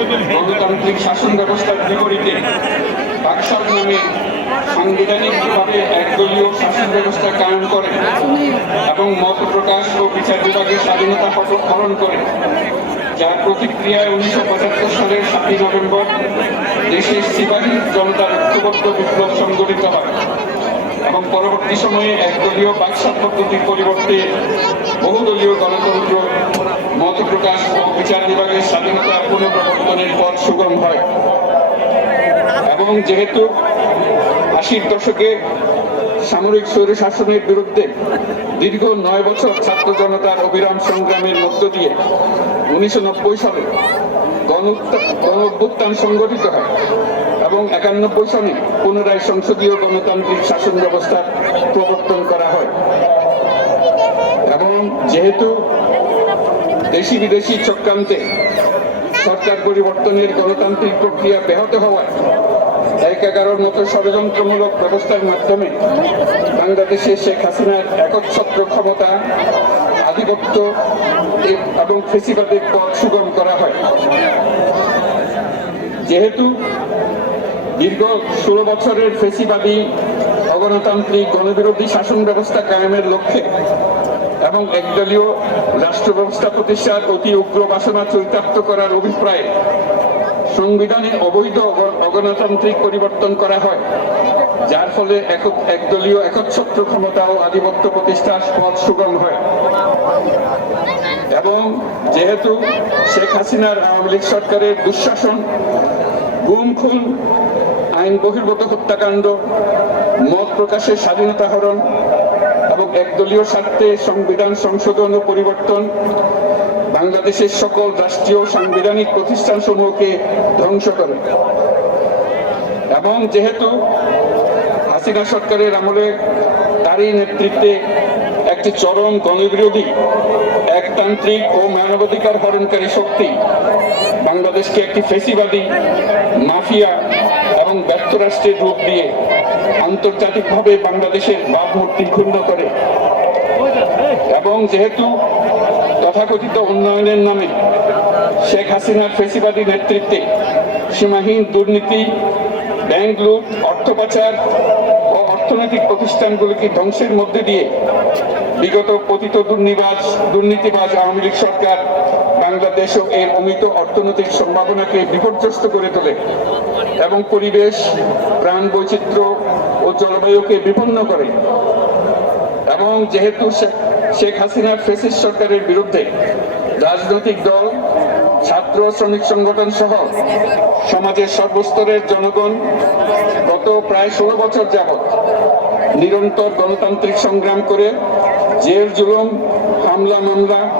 গণতান্ত্রিক শাসন ব্যবস্থার বিপরীতে বাকশাল নামে সাংবিধানিকভাবে একদলীয় শাসন ব্যবস্থা কায়ন করে এবং মত প্রকাশ ও বিচার বিভাগের স্বাধীনতা হরণ- করে যার প্রতিক্রিয়ায় উনিশশো পঁচাত্তর সালের সাতই নভেম্বর দেশে সিপাহী জনতার ঐক্যবদ্ধ বিপ্লব সংগঠিত হয়। এবং পরবর্তী সময়ে একদলীয় বাকশাল পদ্ধতির পরিবর্তে বহুদলীয় গণতন্ত্র, মত প্রকাশ ও বিচার বিভাগের স্বাধীনতা পুনঃপ্রবর্তনের পর সুগম হয়। এবং যেহেতু আশির দশকে সামরিক স্বৈর শাসনের বিরুদ্ধে দীর্ঘ নয় বছর ছাত্র জনতার অবিরাম সংগ্রামের মধ্য দিয়ে উনিশশো নব্বই সালে গণ সংগঠিত হয় এবং একানব্বই সনে পুনরায় সংসদীয় গণতান্ত্রিক শাসন ব্যবস্থার প্রবর্তন করা হয়। এবং যেহেতু দেশি বিদেশি চক্রান্তে সরকার পরিবর্তনের গণতান্ত্রিক প্রক্রিয়া ব্যাহত হওয়ায় এক এগারোর মতো ষড়যন্ত্রমূলক ব্যবস্থার মাধ্যমে বাংলাদেশে শেখ হাসিনার একচ্ছত্র ক্ষমতা আধিপত্য এবং ফেসিবাদের পথ সুগম করা হয়। যেহেতু দীর্ঘ ষোলো বছরের ফেসিবাদী, অগণতান্ত্রিক গণবিরোধী শাসন ব্যবস্থা কায়েমের লক্ষ্যে এবং একদলীয় রাষ্ট্র ব্যবস্থা প্রতিষ্ঠার অতি উগ্র বাসনা চরিতার্থ করার অভিপ্রায়ে সংবিধানে অবৈধ অগণতান্ত্রিক পরিবর্তন করা হয়, যার ফলে একদলীয় একচ্ছত্র ক্ষমতা ও আধিপত্য প্রতিষ্ঠার পথ সুগম হয়। এবং যেহেতু শেখ হাসিনার আওয়ামী লীগ সরকারের দুঃশাসন, গুম খুন আইন বহির্ভূত হত্যাকাণ্ড, মত প্রকাশের স্বাধীনতা হরণ এবং একদলীয় স্বার্থে সংবিধান সংশোধন ও পরিবর্তন বাংলাদেশের সকল রাষ্ট্রীয় সাংবিধানিক প্রতিষ্ঠানসমূহকে ধ্বংস করে। এবং যেহেতু হাসিনা সরকারের আমলে তারই নেতৃত্বে একটি চরম গণবিরোধী, একতান্ত্রিক ও মানবাধিকার হরণকারী শক্তি বাংলাদেশকে একটি ফেসিবাদী, মাফিয়া এবং ব্যর্থ রাষ্ট্রের রূপ দিয়ে আন্তর্জাতিকভাবে বাংলাদেশের ভাবমূর্তি ক্ষুণ্ণ করে। এবং যেহেতু তথাকথিত উন্নয়নের নামে শেখ হাসিনার ফেসিবাদী নেতৃত্বে সীমাহীন দুর্নীতি, ব্যাংক লুট, অর্থ পাচার ও অর্থনৈতিক প্রতিষ্ঠানগুলিকে ধ্বংসের মধ্যে দিয়ে বিগত পতিত দুর্নিবাজ দুর্নীতিবাজ আওয়ামী লীগ সরকার বাংলাদেশ ও এর অমিত অর্থনৈতিক সম্ভাবনাকে বিপর্যস্ত করে তোলে এবং পরিবেশ, প্রাণ বৈচিত্র্য ও জলবায়ুকে বিপন্ন করে। এবং যেহেতু শেখ- হাসিনার ফেসিস সরকারের বিরুদ্ধে রাজনৈতিক দল, ছাত্র শ্রমিক সংগঠন সহ সমাজের সর্বস্তরের জনগণ গত প্রায় ষোলো বছর যাবৎ নিরন্তর গণতান্ত্রিক সংগ্রাম করে জেল জুলুম, হামলা মামলা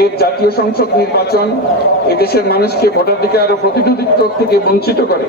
এর জাতীয় সংসদ নির্বাচন এদেশের মানুষকে ভোটাধিকার ও প্রতিনিধিত্ব থেকে বঞ্চিত করে।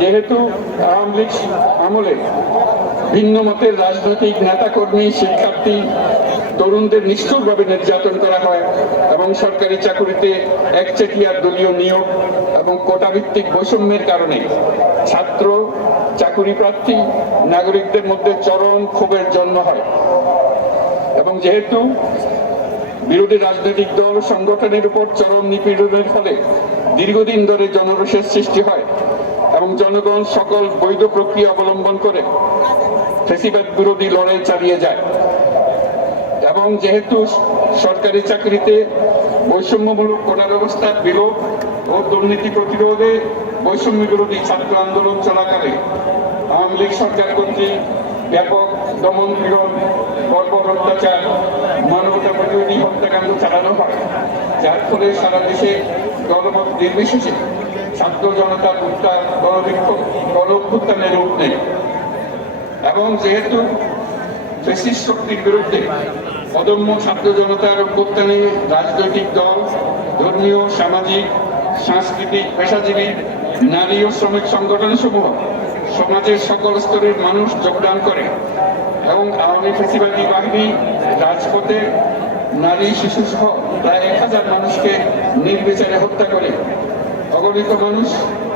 যেহেতু আওয়ামী লীগ আমলে ভিন্ন মতের রাজনৈতিক নেতাকর্মী, শিক্ষার্থী, তরুণদের নিষ্ঠুরভাবে নির্যাতন করা হয় এবং সরকারি চাকুরিতে একচেটিয়া দলীয় নিয়োগ এবং কোটাভিত্তিক বৈষম্যের কারণে ছাত্র চাকুরি প্রার্থী নাগরিকদের মধ্যে চরম ক্ষোভের জন্ম হয়। এবং যেহেতু বিরোধী রাজনৈতিক দল সংগঠনের উপর চরম নিপীড়নের ফলে দীর্ঘদিন ধরে জনরোষের সৃষ্টি হয় এবং জনগণ সকল বৈধ প্রক্রিয়া অবলম্বন করে ফেসিবাদ বিরোধী লড়াই চালিয়ে যায়। এবং যেহেতু সরকারি চাকরিতে বৈষম্যমূলক কোটা ব্যবস্থার বিলোপ ও দুর্নীতি প্রতিরোধে বৈষম্য বিরোধী ছাত্র আন্দোলন চলাকালে আওয়ামী লীগ সরকার কর্তৃক ব্যাপক দমন পীড়ন বর্বর অত্যাচার মানবতা বিরোধী হত্যাকাণ্ড চালানো হয়। যার ফলে সারা দেশে দলমত নির্বিশেষে ছাত্র জনতার উত্তার গণবিক্ষোভ গণ অভ্যুত্থানের রূপ নেয়। এবং যেহেতু ফেসিস্ট শক্তির বিরুদ্ধে অদম্য ছাত্র জনতার অভ্যুত্থানে রাজনৈতিক দল, ধর্মীয়, সামাজিক, সাংস্কৃতিক, পেশাজীবী, নারী ও শ্রমিক সংগঠন সমূহ সমাজের সকল স্তরের মানুষ যোগদান করে। এবং আওয়ামী ফেসিবাদী বাহিনী রাজপথে নারী, শিশু সহ প্রায় এক হাজার মানুষকে নির্বিচারে হত্যা করে। অগণিত মানুষ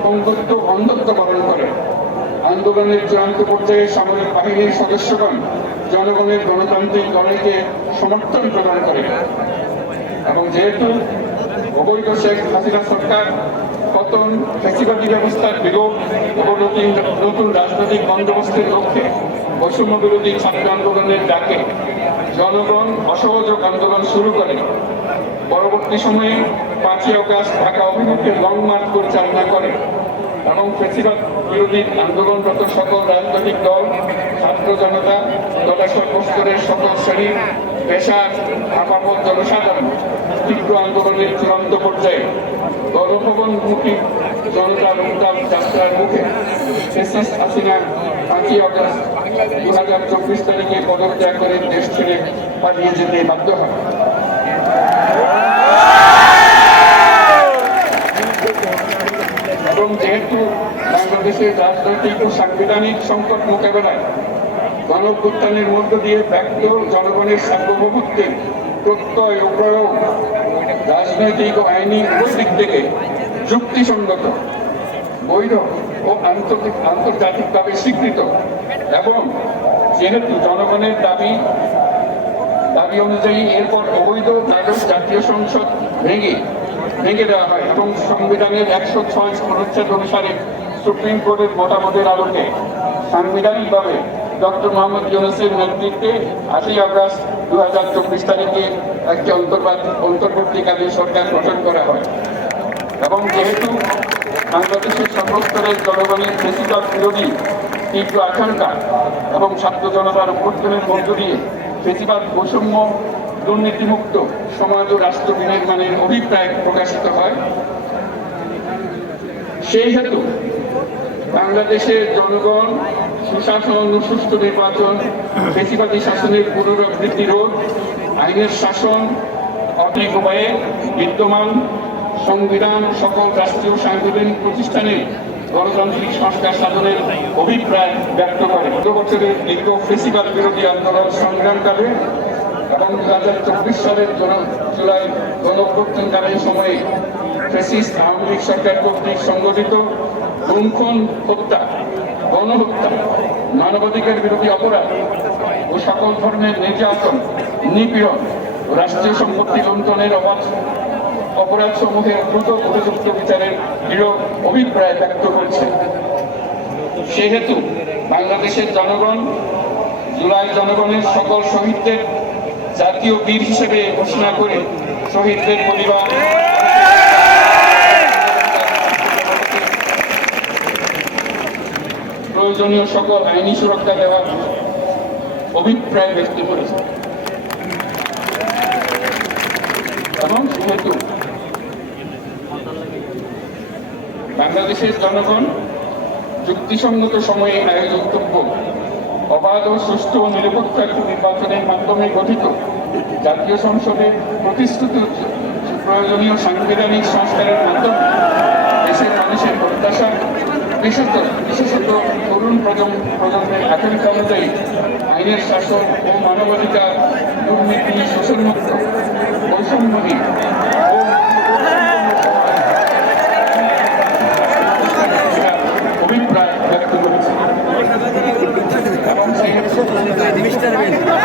পঙ্গুত্ব অন্ধত্ব বরণ করে। আন্দোলনের চূড়ান্ত পর্যায়ে সামরিক বাহিনীর সদস্যগণ জনগণের গণতান্ত্রিক লড়াইকে সমর্থন প্রদান করে। এবং যেহেতু অবৈধ শেখ হাসিনা সরকার পতন ফ্যাসিবাদী ব্যবস্থার বিলোপ এবং নতুন নতুন রাজনৈতিক বন্দোবস্তের লক্ষ্যে বৈষম্য বিরোধী ছাত্র আন্দোলনের ডাকে জনগণ অসহযোগ আন্দোলন শুরু করে। পরবর্তী সময়ে পাঁচই অগাস্ট ঢাকা অভিমুখে লং মার্চ পরিচালনা করে এবং ফেসিবাদ বিরোধী আন্দোলনরত সকল রাজনৈতিক দল, ছাত্র জনতা তথা সর্বস্তরের সকল শ্রেণি পেশা আপামত জনসাধারণ তীব্র আন্দোলনের চূড়ান্ত পর্যায়ে গণভবনমুখী জনতার উত্তাপ যাত্রার মুখে শেষ হাসিনা পাঁচই অগস্ট দু হাজার চব্বিশ তারিখে পদত্যাগ করে দেশ ছেড়ে পালিয়ে যেতে বাধ্য হয় এবং যেহেতু বাংলাদেশের রাজনৈতিক ও সাংবিধানিক সংকট মোকাবেলায় গণভ্যুত্থানের মধ্য দিয়ে ব্যক্ত জনগণের সার্বভৌমত্বের প্রত্যয় প্রয়োগ রাজনৈতিক ও আইনি দিক থেকে যুক্তিসঙ্গত, বৈধ ও আন্তর্জাতিক আন্তর্জাতিকভাবে স্বীকৃত এবং যেহেতু জনগণের দাবি দাবি অনুযায়ী এরপর অবৈধ দ্বাদশ জাতীয় সংসদ ভেঙে ভেঙে দেওয়া হয় এবং সংবিধানের একশো ছয় অনুচ্ছেদ অনুসারে সুপ্রিম কোর্টের মতামতের আলোকে সাংবিধানিকভাবে ডক্টর মোহাম্মদ ইউনুসের নেতৃত্বে আটই আগস্ট দু হাজার চব্বিশ তারিখে একটি অন্তর্বাদ- অন্তর্বর্তীকালীন সরকার গঠন করা হয়। এবং যেহেতু বাংলাদেশের সর্বস্তরের জনগণের বেশিরভাগ বিরোধী তীব্র আকাঙ্ক্ষা এবং ছাত্র জনতার অভ্যর্থনের মধ্য দিয়ে বেশিরভাগ বৈষম্য দুর্নীতিমুক্ত সমাজ ও রাষ্ট্র বিনির্মাণের অভিপ্রায় প্রকাশিত হয়। সেই হেতু বাংলাদেশের জনগণ সুশাসন ও সুষ্ঠু নির্বাচন, বেশিবাদী শাসনের পুনরাবৃত্তি রোধ, আইনের শাসন অধিক উপায়ে বিদ্যমান। সংবিধান সকল রাষ্ট্রীয় সাংবিধানিক প্রতিষ্ঠানে গণতান্ত্রিক সংস্কার সাধনের অভিপ্রায় ব্যক্ত করে। গত বছরের দীর্ঘ ফেসিবাদ বিরোধী আন্দোলন সংগ্রামকালে এবং দু হাজার চব্বিশ সালের জুলাই গণঅভ্যুত্থানকালীন সময়ে ফেসিস্ট আওয়ামী লীগ সরকার কর্তৃক সংগঠিত গুমখুন হত্যা গণহত্যা, মানবাধিকার বিরোধী অপরাধ ও সকল ধরনের নির্যাতন, নিপীড়ন, রাষ্ট্রীয় সম্পত্তি লুণ্ঠনের অবাধ অপরাধ সমূহের দ্রুত উপযুক্ত বিচারের দৃঢ় অভিপ্রায় ব্যক্ত করছে। সেহেতু বাংলাদেশের জনগণ, জুলাই জনগণের সকল শহীদদের জাতীয় বীর হিসেবে ঘোষণা করে শহীদদের পরিবার প্রয়োজনীয় সকল আইনি সুরক্ষা দেওয়ার অভিপ্রায় ব্যক্ত করেছে। এবং যেহেতু বাংলাদেশের জনগণ যুক্তিসঙ্গত সময়ে আয়োজিতব্য অবাধ ও সুষ্ঠু ও নিরপেক্ষ একটি নির্বাচনের মাধ্যমে গঠিত জাতীয় সংসদে প্রতিশ্রুত প্রয়োজনীয় সাংবিধানিক সংস্কারের মাধ্যমে দেশের মানুষের প্রত্যাশা বিশেষত বিশেষত তরুণ প্রজন্ম প্রজন্মের আকাঙ্ক্ষা অনুযায়ী আইনের শাসন ও মানবাধিকার দুর্নীতি শোষণমুক্ত বৈষম্যহীন ও অভিপ্রায় ব্যক্ত করেছে এবং সেই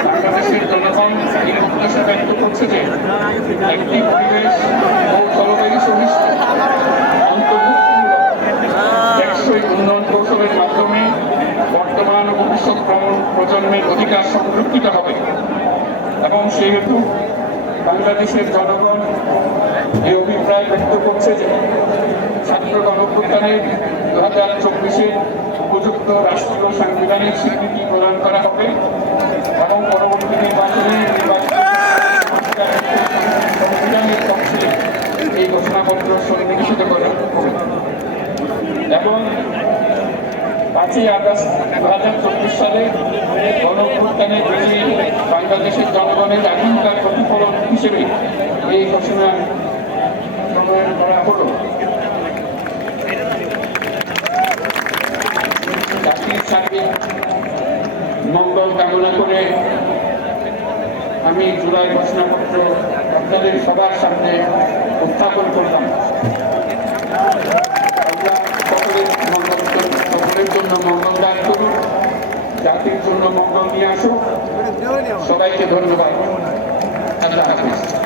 বাংলাদেশের জনগণ এই প্রত্যাশা ব্যক্ত করছে যে একটি পরিবেশ ও জলবায়ু সহিষ্ণু অন্তর্ভুক্তিমূলক টেকসই উন্নয়ন কৌশলের মাধ্যমে বর্তমান ও ভবিষ্যৎ প্রম- প্রজন্মের অধিকার সংরক্ষিত হবে এবং সেই হেতু বাংলাদেশের জনগণ এই অভিপ্রায় ব্যক্ত করছে যে ছাত্র গণপ্রত্যানের দু হাজার চব্বিশে উপযুক্ত রাষ্ট্রীয় সাংবিধানিক স্বীকৃতি প্রদান করা হবে এবং পরবর্তী নির্বাচনে সংবিধানের পক্ষে এই ঘোষণাপত্র সন্নিবেশিত করা হবে। এবং পাঁচই আগস্ট দু হাজার চব্বিশ সালে গণঅভ্যুত্থানের জন্য বাংলাদেশের জনগণের আকাঙ্ক্ষার প্রতিফলন হিসেবে এই ঘোষণা সংগ্রহণ করা হলো। জাতির মঙ্গল কামনা করে আমি জুলাই ঘোষণাপত্র আপনাদের সবার সামনে উত্থাপন করলাম। নিয়ে আসুন। সবাইকে ধন্যবাদ। আল্লাহ হাফিজ।